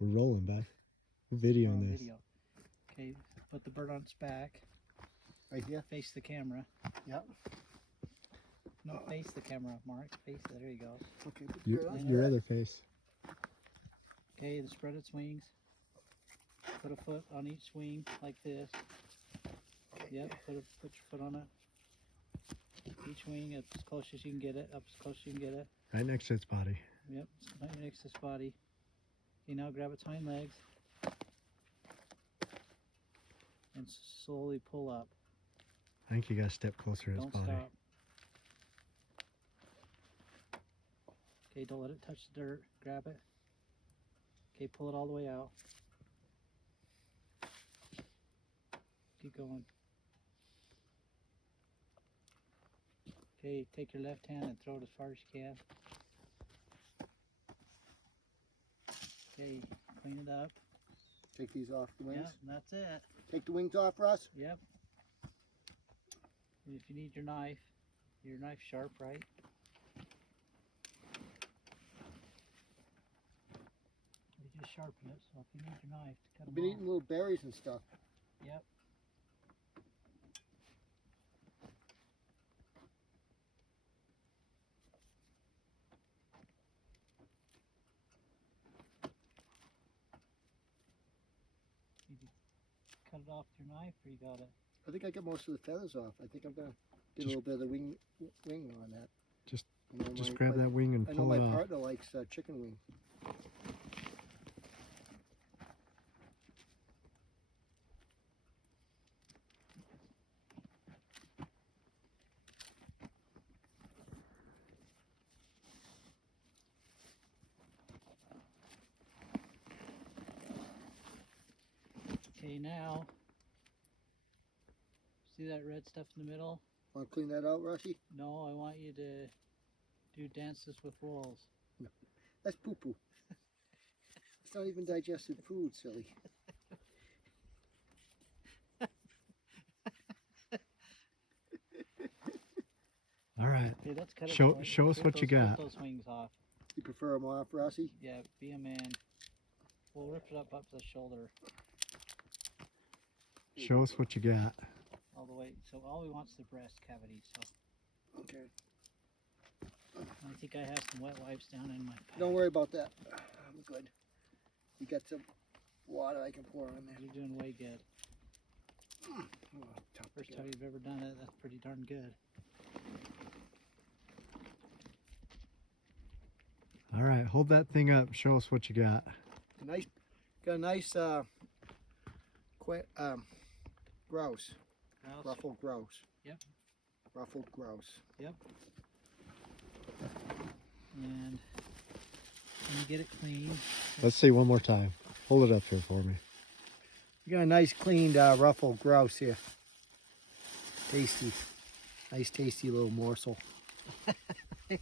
We're rolling, Beth. We're We're videoing on this. video. Okay, put the bird on its back. Right here? Face the camera. Yep. No, face the camera, Mark. Face it. There you go. Okay, put the bird on. Your other face. Okay, then spread its wings. Put a foot on each wing like this. Yep, put your foot on it. Each wing up as close as you can get it. Up as close as you can get it. Right next to its body. Yep, it's right next to its body. Okay, now grab its hind legs. And slowly pull up. I think you gotta step closer to its Don't body. stop. Okay, don't let it touch the dirt. Grab it. Okay, pull it all the way out. Keep going. Okay, take your left hand and throw it as far as you can. Okay, clean it up. Take these off the wings. Yeah, and that's it. Take the wings off, Russ. Yep. And if you need your knife sharp, right? You just sharpen it, so if you need your knife to cut I've them been off. eating little berries and stuff. Yep. Did you cut it off with your knife, or you got it? I think I got most of the feathers off. I think I'm gonna get a little bit of the wing on that. Just- You know, Just my- grab my- that wing and I know pull my it off. partner likes chicken wing. Okay, now, see that red stuff in the middle? Want to clean that out, Rusty? No, I want you to do dances with wolves. That's poo poo. It's not even digested food, silly. All right. Okay, let's cut it. Show- away. show us Rip what you those- rip got. those wings off. You prefer them off, Rusty? Yeah, be a man. We'll rip it up to the shoulder Show us what you got. all the way. So all we want is the breast cavity. So Okay. I think I have some wet wipes down in my pack. Don't worry about that. I'm good. You got some water I can pour on there. You're doing way good. Oh, tough First to time you've ever done it, that's pretty darn good. All right, hold that thing up. Show us what you got. Nice, got a nice grouse, Grouse. ruffled grouse. Yep. Ruffled grouse. And when you get it clean, Let's see one more time. Hold it up here for me. You got a nice cleaned ruffled grouse here. Tasty. Nice tasty little morsel. you